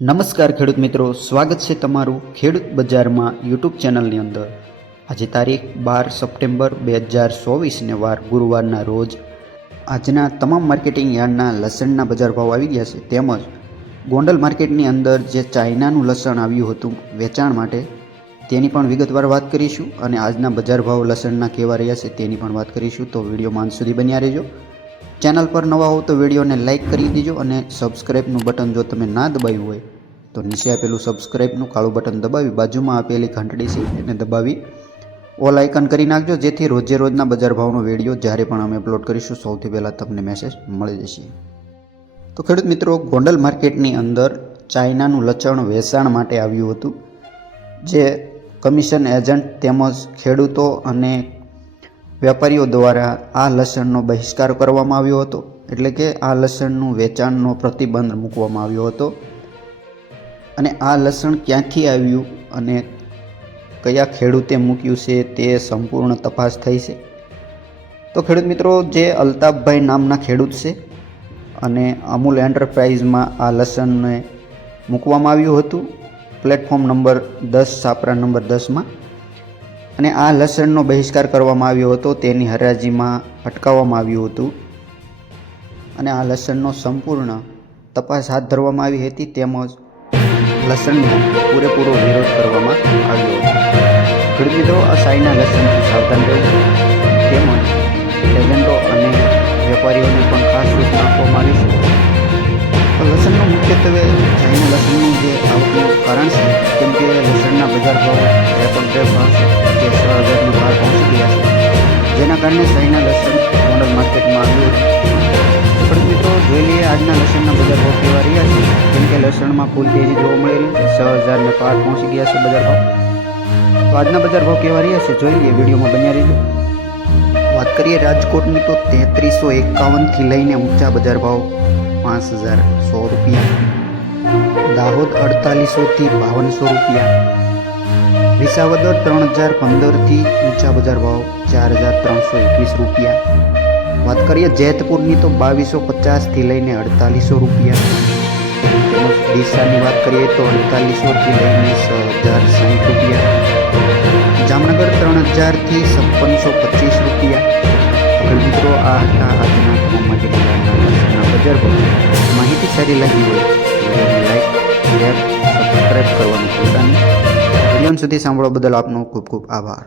નમસ્કાર ખેડૂત મિત્રો, સ્વાગત છે તમારું ખેડૂત બજારમાં યુટ્યુબ ચેનલની અંદર। આજે તારીખ 12 સપ્ટેમ્બર 2024ને વાર ગુરુવારના રોજ આજના તમામ માર્કેટિંગ યાર્ડના લસણના બજાર ભાવ આવી ગયા છે। તેમજ ગોંડલ માર્કેટની અંદર જે ચાઇનાનું લસણ આવ્યું હતું વેચાણ માટે તેની પણ વિગતવાર વાત કરીશું અને આજના બજાર ભાવ લસણના કેવા રહ્યા છે તેની પણ વાત કરીશું। તો વિડીયોમાં અંત સુધી બન્યા રહેજો। ચેનલ પર નવા હો તો વિડીયોને લાઇક કરી દીજો અને સબસ્ક્રાઇબનું બટન જો તમે ના દબાવ્યું હોય તો નીચે આપેલું સબસ્ક્રાઇબનું કાળું બટન દબાવી બાજુમાં આપેલી ઘંટડી છે એને દબાવી ઓલ આઇકન કરી નાખજો, જેથી રોજે રોજના બજાર ભાવનો વિડીયો જ્યારે પણ અમે અપલોડ કરીશું સૌથી પહેલાં તમને મેસેજ મળી જશે। તો ખેડૂત મિત્રો, ગોંડલ માર્કેટની અંદર ચાઇનાનું લસણ વેચાણ માટે આવ્યું હતું, જે કમિશન એજન્ટ તેમજ ખેડૂતો અને વેપારીઓ દ્વારા આ લસણનો બહિષ્કાર કરવામાં આવ્યો હતો, એટલે કે આ લસણનું વેચાણનો પ્રતિબંધ મૂકવામાં આવ્યો હતો। અને આ લસણ ક્યાંથી આવ્યું અને કયા ખેડૂતે મૂક્યું છે તે સંપૂર્ણ તપાસ થઈ છે। તો ખેડૂત મિત્રો, જે અલ્તાફભાઈ નામના ખેડૂત છે અને અમૂલ એન્ટરપ્રાઇઝમાં આ લસણને મૂકવામાં આવ્યું હતું પ્લેટફોર્મ નંબર 10 છાપરા નંબર 10માં, અને આ લસણનો બહિષ્કાર કરવામાં આવ્યો હતો, તેની હરાજીમાં અટકાવવામાં આવ્યું હતું અને આ લસણનો સંપૂર્ણ તપાસ હાથ ધરવામાં આવી હતી, તેમજ લસણનો પૂરેપૂરો વિરોધ કરવામાં આવ્યો હતો। ખેડૂત મિત્રો, આ ચાઇના લસણથી સાવધાન રહેવું તેમજ એજન્ટો અને વેપારીઓને પણ ખાસ સૂચના આપવામાં આવી છે। લસણનું મુખ્યત્વે ચાઇના લસણનું જે આવકનું કારણ છે, કેમ કે લસણના બજાર ભાવ રેકોર્ડ ભાવ જે 6,000ની પાર પહોંચી ગયા છે, જેના કારણે ચાઇના લસણ ગોંડલ માર્કેટમાં આવ્યું છે। ખેડૂત મિત્રો, જોઈ લઈએ આજના લસણના બજાર ભાવ કેવા રહ્યા છે, કેમ કે લસણમાં ફૂલ તેજી જોવા મળેલી છે, 6,000ને પાર પહોંચી ગયા છે બજાર ભાવ। તો આજના બજાર ભાવ કેવા રહ્યા છે જોઈ લઈએ, વિડીયોમાં બન્યા રહેજો। વાત કરીએ રાજકોટની તો 3351થી લઈને ઊંચા બજાર ભાવ 5,100 રૂપિયા, દાહોદ 4800થી 5200 રૂપિયા, વિસાવદર 3015થી ઊંચા બજાર ભાવ 4,321 રૂપિયા। વાત કરીએ જેતપુરની તો 2250થી લઈને 4800 રૂપિયા, તેમજ ડીસાની વાત કરીએ તો 4800થી લઈને 6,060 રૂપિયા, જામનગર 3000થી 5625 રૂપિયા। મિત્રો, આ હતા આજના તમામ માર્કેટના બજાર ભાવ। માહિતી સારી લાગી હોય વિડીયોને લાઈક, શેર, સબસ્ક્રાઈબ કરવાનું ભૂલતા નહીં। વિડીયો સુધી સાંભળવા બદલ આપનો ખૂબ ખૂબ આભાર।